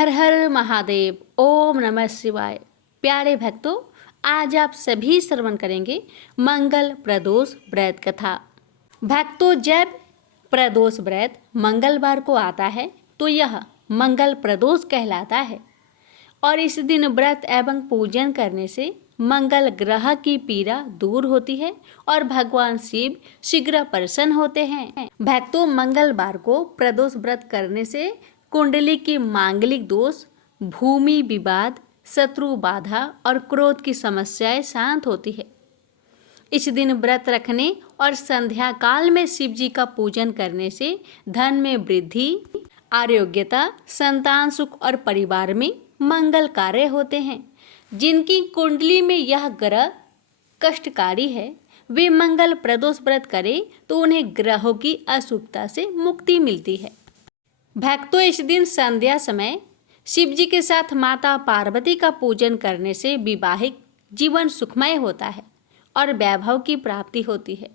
हर हर महादेव। ओम नमः शिवाय। प्यारे भक्तों, आज आप सभी श्रवण करेंगे मंगल प्रदोष व्रत कथा। भक्तों, जब प्रदोष व्रत मंगलवार को आता है तो यह मंगल प्रदोष कहलाता है और इस दिन व्रत एवं पूजन करने से मंगल ग्रह की पीड़ा दूर होती है और भगवान शिव शीघ्र प्रसन्न होते हैं। भक्तों, मंगलवार को प्रदोष व्रत करने से कुंडली की मांगलिक दोष, भूमि विवाद, शत्रु बाधा और क्रोध की समस्याएं शांत होती है। इस दिन व्रत रखने और संध्या काल में शिव जी का पूजन करने से धन में वृद्धि, आरोग्यता, संतान सुख और परिवार में मंगल कार्य होते हैं। जिनकी कुंडली में यह ग्रह कष्टकारी है, वे मंगल प्रदोष व्रत करें तो उन्हें ग्रहों की अशुभता से मुक्ति मिलती है। भक्तों, इस दिन संध्या समय शिव जी के साथ माता पार्वती का पूजन करने से वैवाहिक जीवन सुखमय होता है और वैभव की प्राप्ति होती है।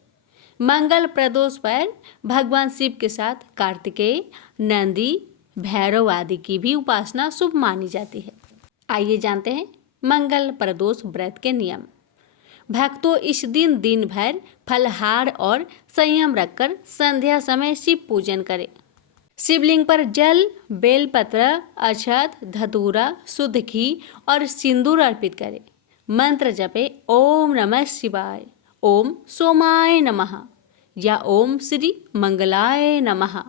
मंगल प्रदोष पर भगवान शिव के साथ कार्तिकेय, नंदी, भैरव आदि की भी उपासना शुभ मानी जाती है। आइए जानते हैं मंगल प्रदोष व्रत के नियम। भक्तों, इस दिन दिन भर फलहार और संयम रखकर संध्या समय शिव पूजन करें। शिवलिंग पर जल, बेलपत्र, अक्षत, धतूरा, शुद्ध घी और सिंदूर अर्पित करें। मंत्र जपे ओम नमः शिवाय, ओम सोमाय नमः या ओम श्री मंगलाय नमः।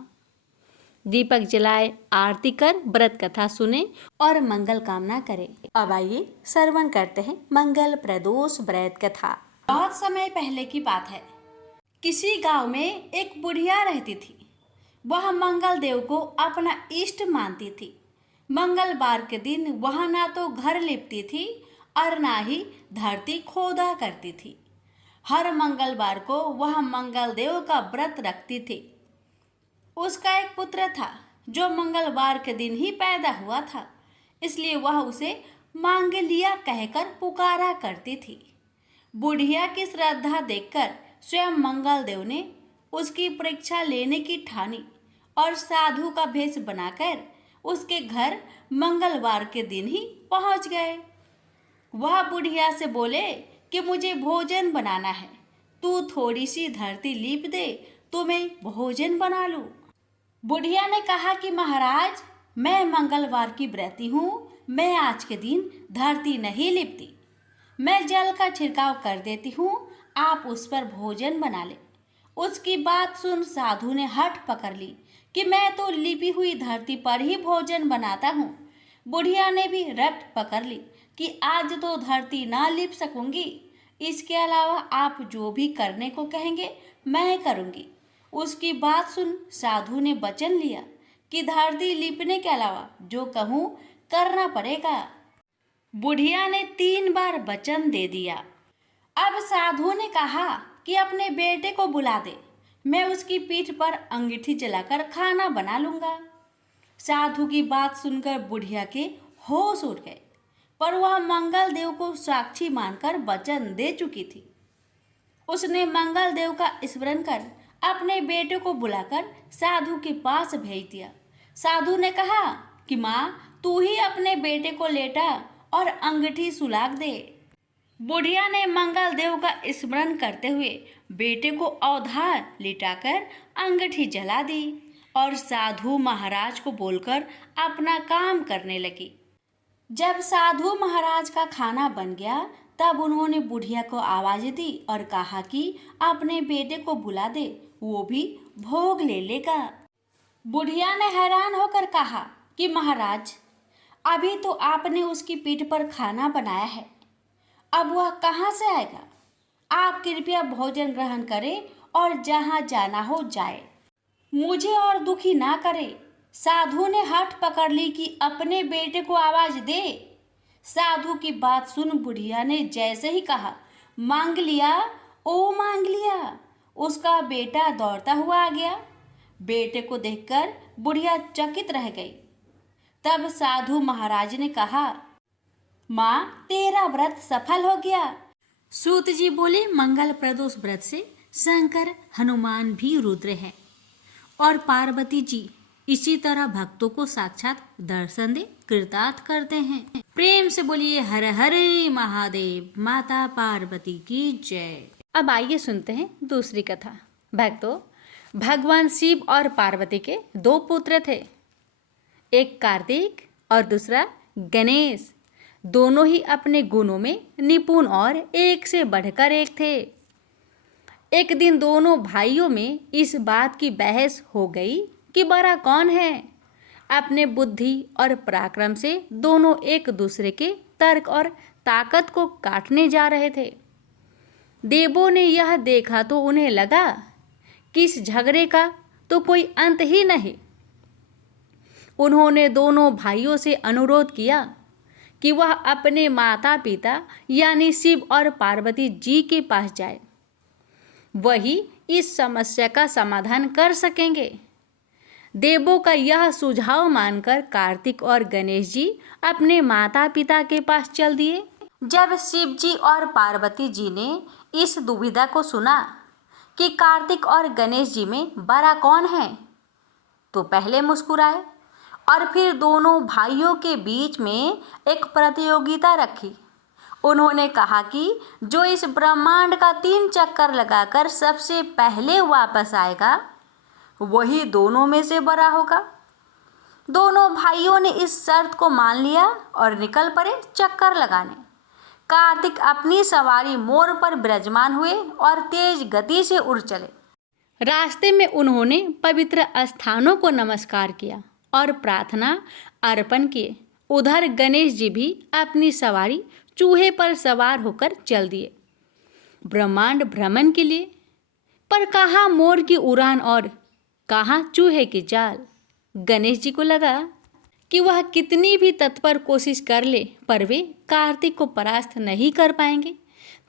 दीपक जलाए, आरती कर व्रत कथा सुने और मंगल कामना करें। अब आइए श्रवण करते हैं मंगल प्रदोष व्रत कथा। बहुत समय पहले की बात है। किसी गांव में एक बुढ़िया रहती थी। वह मंगल देव को अपना इष्ट मानती थी। मंगलवार के दिन वह ना तो घर लिपती थी और ना ही धरती खोदा करती थी। हर मंगलवार को वह मंगल देव का व्रत रखती थी। उसका एक पुत्र था जो मंगलवार के दिन ही पैदा हुआ था, इसलिए वह उसे मांगलिया कहकर पुकारा करती थी। बुढ़िया की श्रद्धा देखकर स्वयं मंगल देव ने उसकी परीक्षा लेने की ठानी और साधु का भेष बनाकर उसके घर मंगलवार के दिन ही पहुंच गए। वह बुढ़िया से बोले कि मुझे भोजन बनाना है, तू थोड़ी सी धरती लीप दे तो मैं भोजन बना लूं। बुढ़िया ने कहा कि महाराज, मैं मंगलवार की व्रती हूँ, मैं आज के दिन धरती नहीं लिपती, मैं जल का छिड़काव कर देती हूँ, आप उस पर भोजन बना ले। उसकी बात सुन साधु ने हठ पकड़ ली कि मैं तो लिपी हुई धरती पर ही भोजन बनाता हूँ। बुढ़िया ने भी रट पकड़ ली कि आज तो धरती ना लिप सकूंगी, इसके अलावा आप जो भी करने को कहेंगे मैं करूंगी। उसकी बात सुन साधु ने वचन लिया कि धरती लिपने के अलावा जो कहूँ करना पड़ेगा। बुढ़िया ने 3 बार वचन दे दिया। अब साधु ने कहा कि अपने बेटे को बुला दे, मैं उसकी पीठ पर अंगीठी जलाकर खाना बना लूंगा। साधु की बात सुनकर बुढ़िया के होश उड़ गए, पर वह मंगल देव को साक्षी मानकर वचन दे चुकी थी। उसने मंगल देव का स्मरण कर अपने बेटे को बुलाकर साधु के पास भेज दिया। साधु ने कहा कि माँ, तू ही अपने बेटे को लेटा और अंगीठी सुलाग दे। बुढ़िया ने मंगल देव का स्मरण करते हुए बेटे को अवधार लिटाकर अंगीठी जला दी और साधु महाराज को बोलकर अपना काम करने लगी। जब साधु महाराज का खाना बन गया तब उन्होंने बुढ़िया को आवाज दी और कहा कि अपने बेटे को बुला दे, वो भी भोग ले लेगा। बुढ़िया ने हैरान होकर कहा कि महाराज, अभी तो आपने उसकी पीठ पर खाना बनाया है, अब वह कहाँ से आएगा? आप कृपया भोजन ग्रहण करें और जहाँ जाना हो जाए, मुझे और दुखी ना करे। साधु ने हठ पकड़ ली कि अपने बेटे को आवाज दे। साधु की बात सुन बुढ़िया ने जैसे ही कहा, मांग लिया, ओ मांग लिया, उसका बेटा दौड़ता हुआ आ गया। बेटे को देखकर बुढ़िया चकित रह गई। तब साधु महाराज ने कहा, माँ, तेरा व्रत सफल हो गया। सूत जी बोले, मंगल प्रदोष व्रत से शंकर, हनुमान भी रुद्र हैं और पार्वती जी इसी तरह भक्तों को साक्षात दर्शन दे कृतार्थ करते हैं। प्रेम से बोलिए हर हर महादेव, माता पार्वती की जय। अब आइए सुनते हैं दूसरी कथा। भक्तों, भगवान शिव और पार्वती के 2 पुत्र थे, एक कार्तिक और दूसरा गणेश। दोनों ही अपने गुणों में निपुण और एक से बढ़कर एक थे। एक दिन दोनों भाइयों में इस बात की बहस हो गई कि बड़ा कौन है। अपने बुद्धि और पराक्रम से दोनों एक दूसरे के तर्क और ताकत को काटने जा रहे थे। देवों ने यह देखा तो उन्हें लगा कि इस झगड़े का तो कोई अंत ही नहीं। उन्होंने दोनों भाइयों से अनुरोध किया कि वह अपने माता पिता यानी शिव और पार्वती जी के पास जाए, वही इस समस्या का समाधान कर सकेंगे। देवों का यह सुझाव मानकर कार्तिक और गणेश जी अपने माता पिता के पास चल दिए। जब शिव जी और पार्वती जी ने इस दुविधा को सुना कि कार्तिक और गणेश जी में बड़ा कौन है, तो पहले मुस्कुराए और फिर दोनों भाइयों के बीच में एक प्रतियोगिता रखी। उन्होंने कहा कि जो इस ब्रह्मांड का 3 चक्कर लगाकर सबसे पहले वापस आएगा, वही दोनों में से बड़ा होगा। दोनों भाइयों ने इस शर्त को मान लिया और निकल पड़े चक्कर लगाने। कार्तिक अपनी सवारी मोर पर विराजमान हुए और तेज गति से उड़ चले। रास्ते में उन्होंने पवित्र स्थानों को नमस्कार किया और प्रार्थना अर्पण किए। उधर गणेश जी भी अपनी सवारी चूहे पर सवार होकर चल दिए ब्रह्मांड भ्रमण के लिए। पर कहाँ मोर की उड़ान और कहाँ चूहे की चाल। गणेश जी को लगा कि वह कितनी भी तत्पर कोशिश कर ले पर वे कार्तिक को परास्त नहीं कर पाएंगे।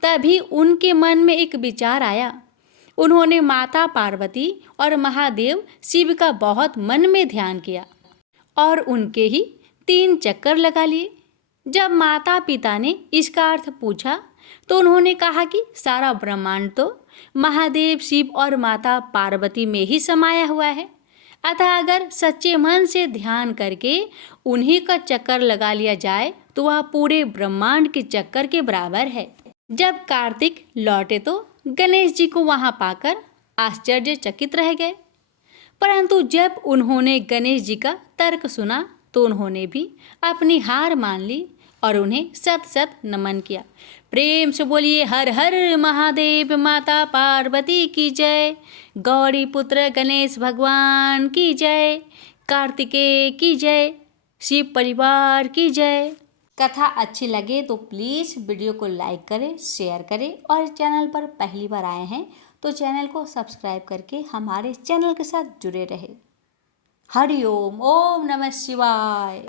तभी उनके मन में एक विचार आया। उन्होंने माता पार्वती और महादेव शिव का बहुत मन में ध्यान किया और उनके ही 3 चक्कर लगा लिए। जब माता पिता ने इसका अर्थ पूछा तो उन्होंने कहा कि सारा ब्रह्मांड तो महादेव शिव और माता पार्वती में ही समाया हुआ है, अतः अगर सच्चे मन से ध्यान करके उन्हीं का चक्कर लगा लिया जाए तो वह पूरे ब्रह्मांड के चक्कर के बराबर है। जब कार्तिक लौटे तो गणेश जी को वहां पाकर आश्चर्यचकित रह गए, परंतु जब उन्होंने गणेश जी का तर्क सुना तो उन्होंने भी अपनी हार मान ली और उन्हें सत सत नमन किया। प्रेम से बोलिए हर हर महादेव, माता पार्वती की जय, गौरी पुत्र गणेश भगवान की जय, कार्तिकेय की जय, शिव परिवार की जय। कथा अच्छी लगे तो प्लीज़ वीडियो को लाइक करें, शेयर करें और चैनल पर पहली बार आए हैं तो चैनल को सब्सक्राइब करके हमारे चैनल के साथ जुड़े रहे। हरि ओम, ओम नमः शिवाय।